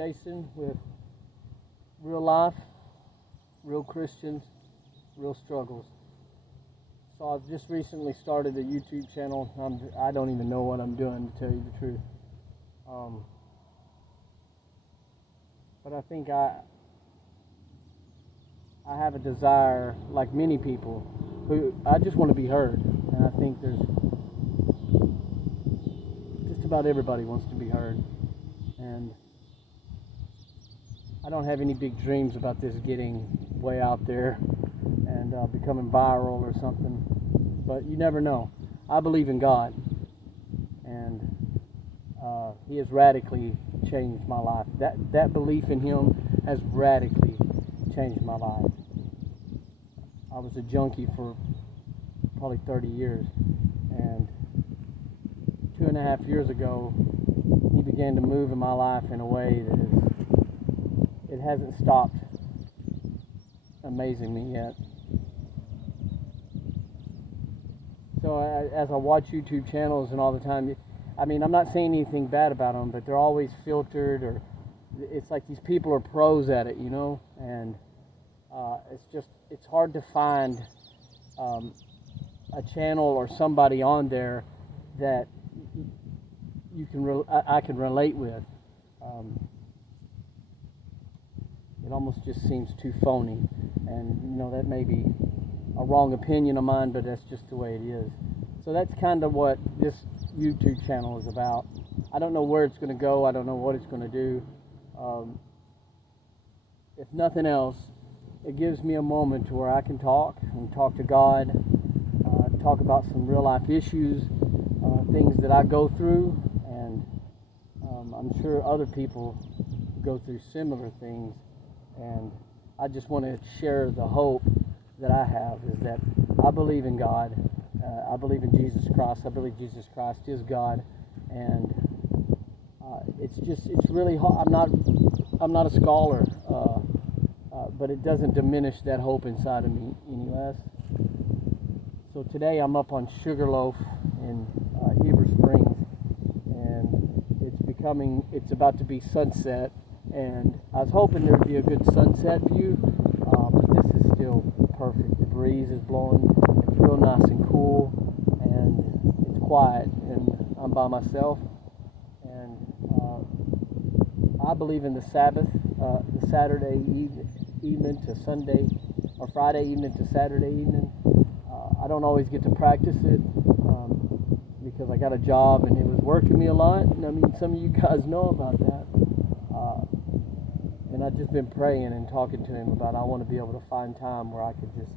Jason with real life, real Christians, real struggles. So I've just recently started a YouTube channel. I don't even know what I'm doing, to tell you the truth. But I think I have a desire, like many people, who I just want to be heard. And I think there's just about everybody wants to be heard. And I don't have any big dreams about this getting way out there and becoming viral or something. But you never know. I believe in God. And He has radically changed my life. That belief in Him has radically changed my life. I was a junkie for probably 30 years, and 2.5 years ago, He began to move in my life in a way that it hasn't stopped amazing me yet. So as I watch YouTube channels and all the time, I mean, I'm not saying anything bad about them, but they're always filtered, or it's like these people are pros at it, you know, and it's hard to find a channel or somebody on there that you can I can relate with. It almost just seems too phony, and you know, that may be a wrong opinion of mine, but that's just the way it is. So that's kind of what this YouTube channel is about. I don't know where it's going to go. I don't know what it's going to do. If nothing else, it gives me a moment to where I can talk to God, talk about some real life issues, things that I go through, and I'm sure other people go through similar things. And I just want to share the hope that I have, is that I believe in God. I believe in Jesus Christ. I believe Jesus Christ is God, and it's really hard. I'm not a scholar, but it doesn't diminish that hope inside of me any less. So today I'm up on Sugarloaf in Heber Springs, and it's about to be sunset, and I was hoping there'd be a good sunset view, but this is still perfect. The breeze is blowing. It's real nice and cool, and it's quiet, and I'm by myself. And I believe in the Sabbath, the Saturday evening to Sunday, or Friday evening to Saturday evening. I don't always get to practice it because I got a job and it was working me a lot. And I mean, some of you guys know about that. And I've just been praying and talking to Him about I want to be able to find time where I could just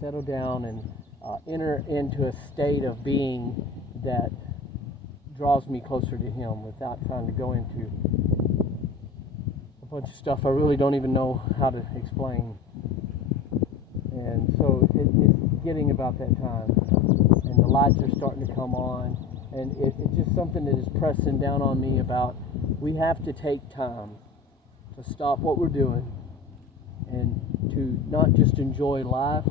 settle down and enter into a state of being that draws me closer to Him without trying to go into a bunch of stuff I really don't even know how to explain. And so it's getting about that time, and the lights are starting to come on, and it's just something that is pressing down on me about we have to take time to stop what we're doing and to not just enjoy life,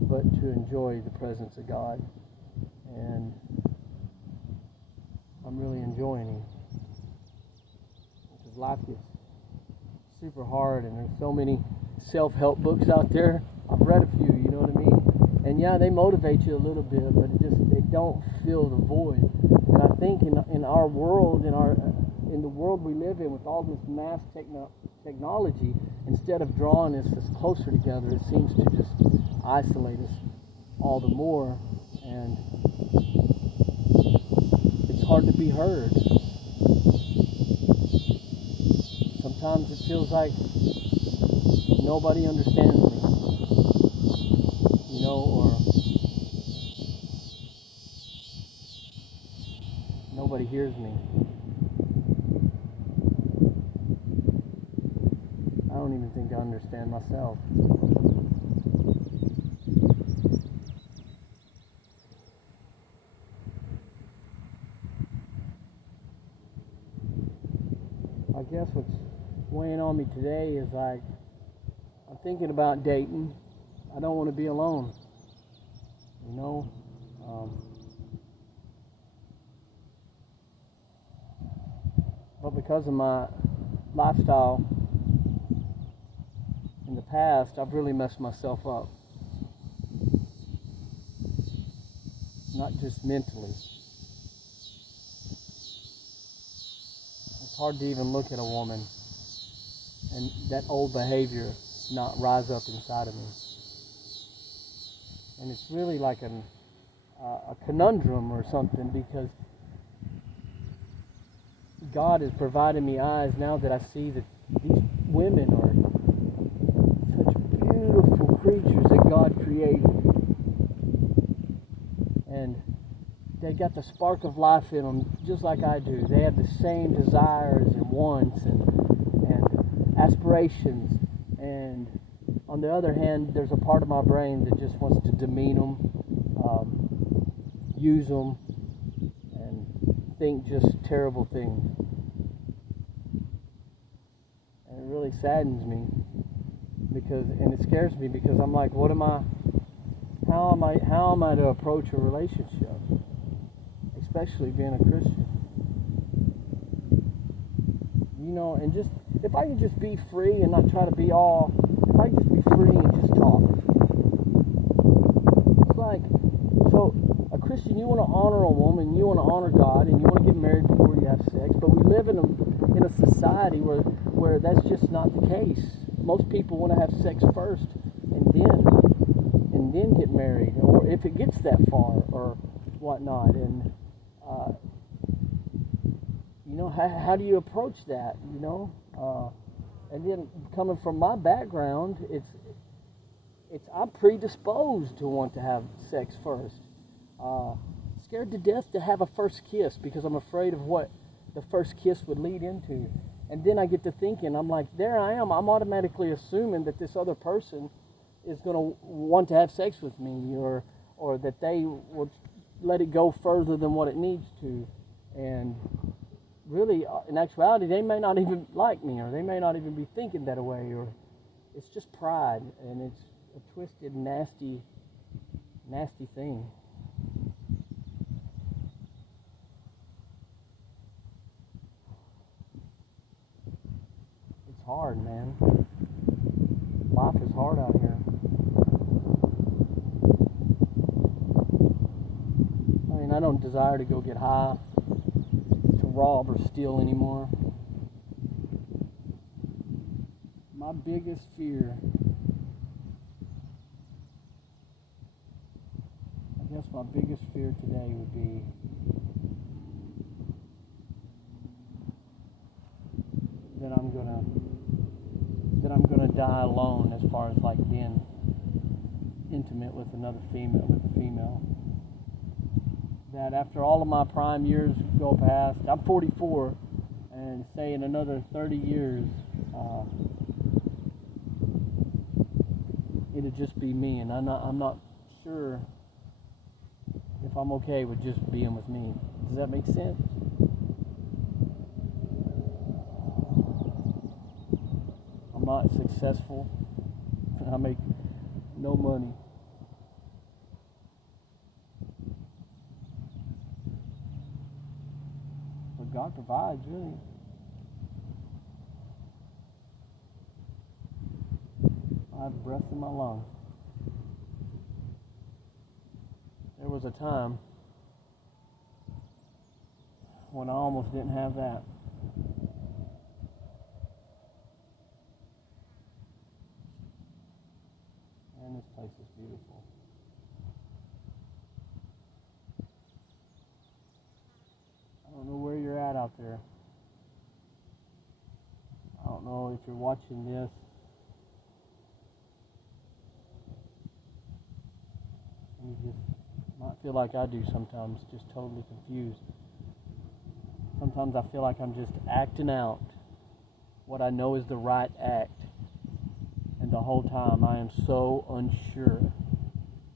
but to enjoy the presence of God. And I'm really enjoying Him, because life gets super hard, and there's so many self-help books out there. I've read a few, you know what I mean? And yeah, they motivate you a little bit, but they don't fill the void. And I think in our world, in the world we live in, with all this mass technology, instead of drawing us closer together, it seems to just isolate us all the more, and it's hard to be heard. Sometimes it feels like nobody understands me, you know, or nobody hears me. I don't even think I understand myself. I guess what's weighing on me today is like, I'm thinking about dating. I don't want to be alone, you know. But because of my lifestyle in the past, I've really messed myself up. Not just mentally. It's hard to even look at a woman and that old behavior not rise up inside of me. And it's really like a conundrum or something, because God has provided me eyes now that I see that these women are such beautiful creatures that God created. And they got the spark of life in them just like I do. They have the same desires and wants and aspirations. And on the other hand, there's a part of my brain that just wants to demean them, use them, and think just terrible things. And it really saddens me, and it scares me, because I'm like, how am I to approach a relationship, especially being a Christian? And just, if I can just be free and not try to be all, if I can just be free and just talk. It's like, so a Christian, you want to honor a woman, you want to honor God, and you want to get married before you have sex, but we live in a society where that's just not the case. Most people want to have sex first and then get married, or if it gets that far or whatnot. And how do you approach that? And then coming from my background, I'm predisposed to want to have sex first. Scared to death to have a first kiss, because I'm afraid of what the first kiss would lead into. And then I get to thinking, I'm like, there I am. I'm automatically assuming that this other person is going to want to have sex with me, or that they will let it go further than what it needs to. And really, in actuality, they may not even like me, or they may not even be thinking that way, or it's just pride, and it's a twisted, nasty thing. It's hard, man. Life is hard out here. I mean, I don't desire to go get high, to rob or steal anymore. My biggest fear, I guess my biggest fear today would be that I'm gonna die alone, as far as like being intimate with a female. That after all of my prime years go past, I'm 44, and say in another 30 years, it'll just be me, and I'm not sure if I'm okay with just being with me. Does that make sense? I'm not successful. I make no money. But God provides, really. I have breath in my lungs. There was a time when I almost didn't have that. And this place is beautiful. I don't know where you're at out there. I don't know if you're watching this. You just might feel like I do sometimes, just totally confused. Sometimes I feel like I'm just acting out what I know is the right act. And the whole time I am so unsure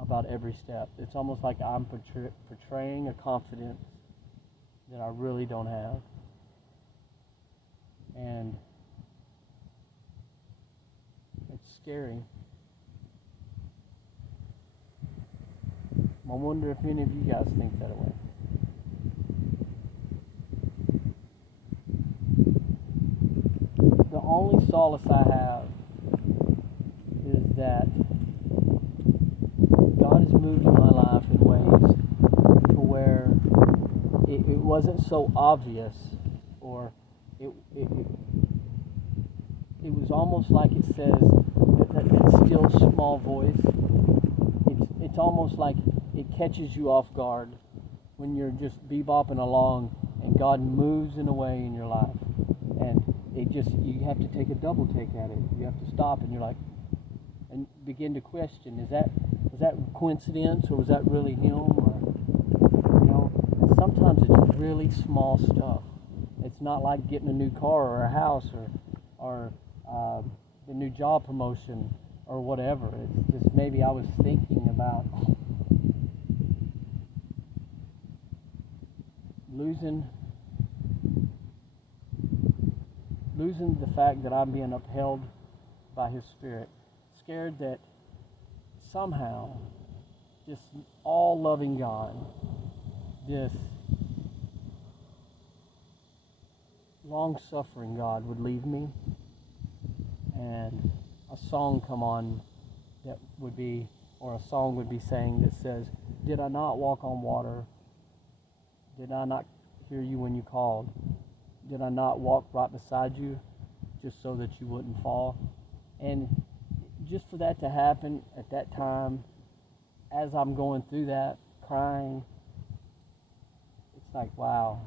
about every step. It's almost like I'm portraying a confidence that I really don't have. And it's scary. I wonder if any of you guys think that way. solace I have is that God has moved in my life in ways to where it wasn't so obvious, or it was almost like it says that still small voice. It's almost like it catches you off guard when you're just bebopping along and God moves in a way in your life, and you have to take a double take at it. You have to stop and you're like, and begin to question, was that coincidence, or was that really him? Or sometimes it's really small stuff. It's not like getting a new car or a house or the new job promotion or whatever. It's just maybe I was thinking about losing the fact that I'm being upheld by His Spirit. Scared that somehow this all-loving God, this long-suffering God would leave me, and a song come on that would be, or a song would be saying that says, "Did I not walk on water? Did I not hear you when you called? Did I not walk right beside you just so that you wouldn't fall?" And just for that to happen at that time, as I'm going through that, crying, it's like, wow.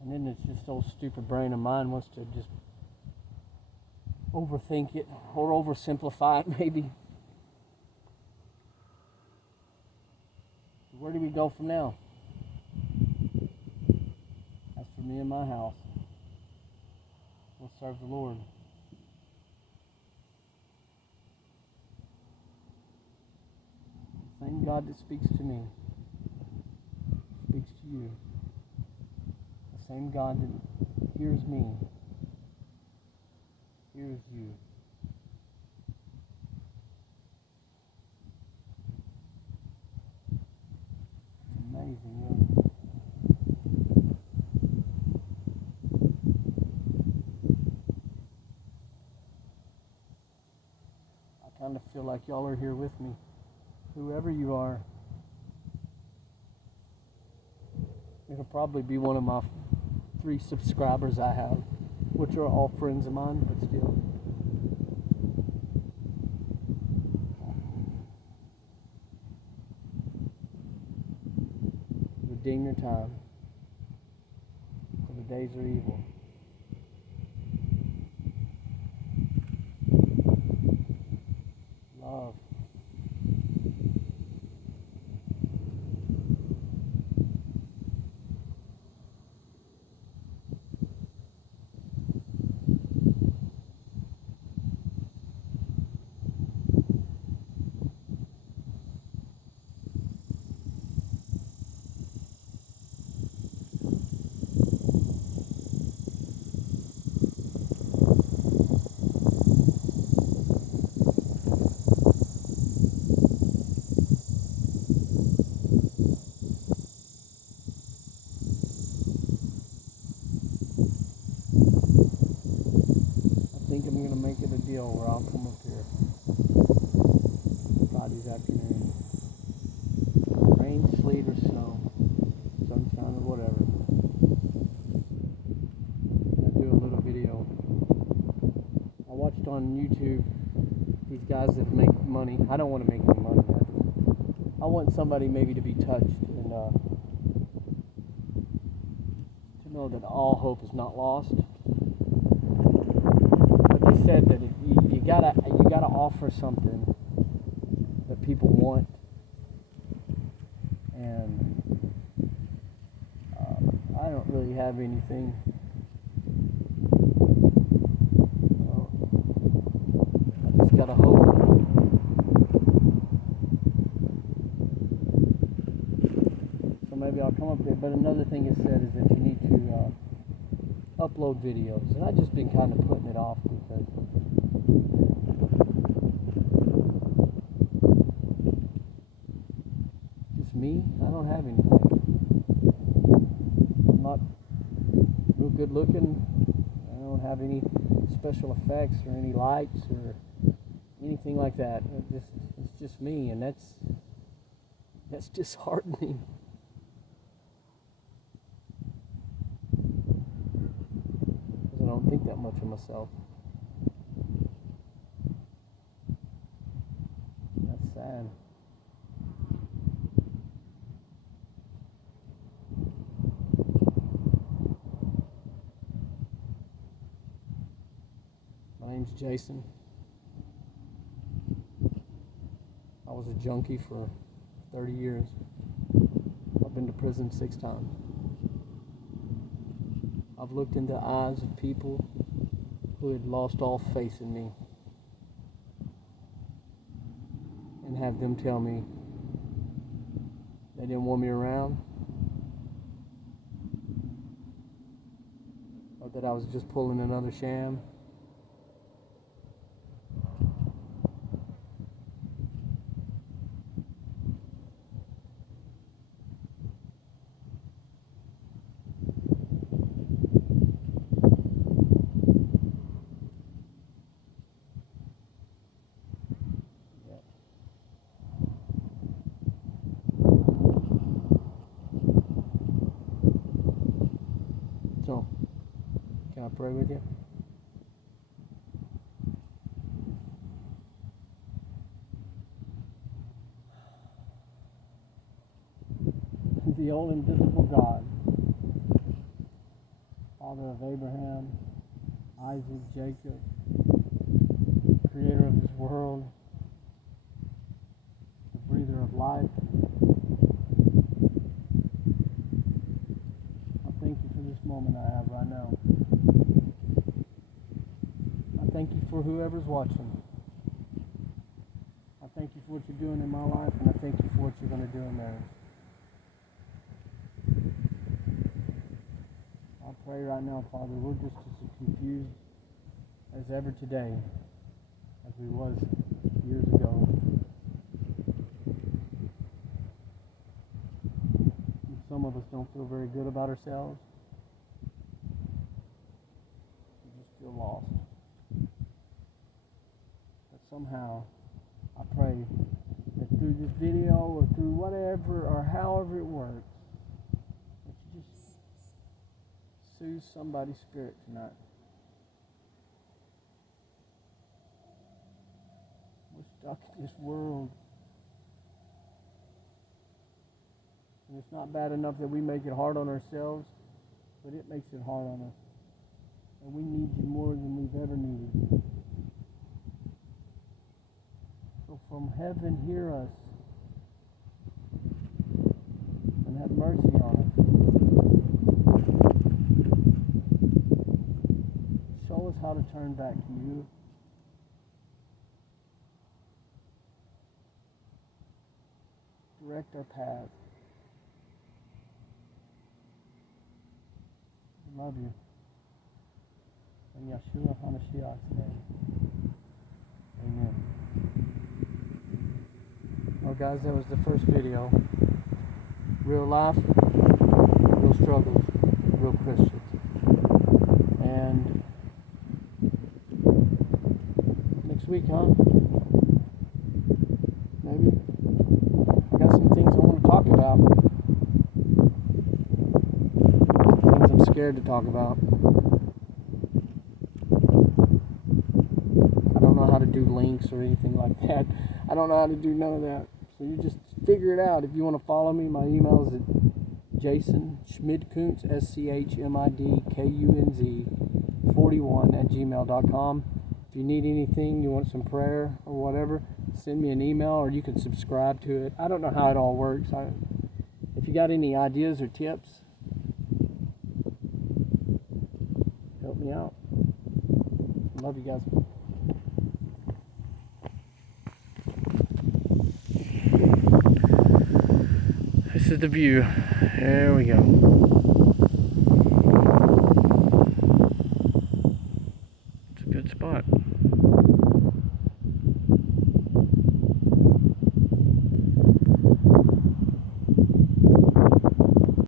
And then it's just old stupid brain of mine wants to just overthink it or oversimplify it maybe. So where do we go from now? As for me and my house, we'll serve the Lord. The same God that speaks to me speaks to you. The same God that hears me hears you. It's amazing, really. I kind of feel like y'all are here with me. Whoever you are, it'll probably be one of my 3 subscribers I have, which are all friends of mine, but still. Redeem your time, for the days are evil. Love. I think I'm going to make it a deal where I'll come up here Fridays afternoon. Rain, sleet, or snow, sunshine, or whatever. I'm going to do a little video. I watched on YouTube these guys that make money. I don't want to make any money. I want somebody maybe to be touched and to know that all hope is not lost. Said that you gotta offer something that people want, and I don't really have anything. I just gotta hope. So maybe I'll come up there. But another thing it said is that you need to upload videos, and I've just been kind of putting it off because just me, I don't have anything. I'm not real good looking. I don't have any special effects or any lights or anything like that. It's just me, and that's disheartening. Because I don't think that much of myself. That's sad. My name's Jason. I was a junkie for 30 years. I've been to prison 6 times. I've looked into the eyes of people who had lost all faith in me and have them tell me they didn't want me around, or that I was just pulling another sham. So, can I pray with you? The all invisible God, Father of Abraham, Isaac, Jacob, creator of this world, the breather of life, I thank you for this moment I have right now. I thank you for whoever's watching. I thank you for what you're doing in my life, and I thank you for what you're going to do in theirs. I pray right now, Father, we're just as confused as ever today as we was years ago. And some of us don't feel very good about ourselves. We just feel lost. But somehow, I pray that through this video or through whatever or however it works, that you just soothe somebody's spirit tonight. We're stuck in this world. And it's not bad enough that we make it hard on ourselves, but it makes it hard on us. And we need you more than we've ever needed. So from heaven, hear us and have mercy on us. Show us how to turn back to you. Direct our path. I love you. In Yeshua HaMashiach's name. Amen. Well, guys, that was the first video. Real life, real struggles, real Christians. And next week, huh? Maybe. I got some things I want to talk about. Some things I'm scared to talk about. I don't know how to do links or anything like that. I don't know how to do none of that. So you just figure it out. If you want to follow me, my email is at Jason Schmidkunz, SCHMIDKUNZ 41@gmail.com. If you need anything, you want some prayer or whatever, send me an email, or you can subscribe to it. I don't know how it all works. If you got any ideas or tips, help me out. Love you guys. This is the view. There we go.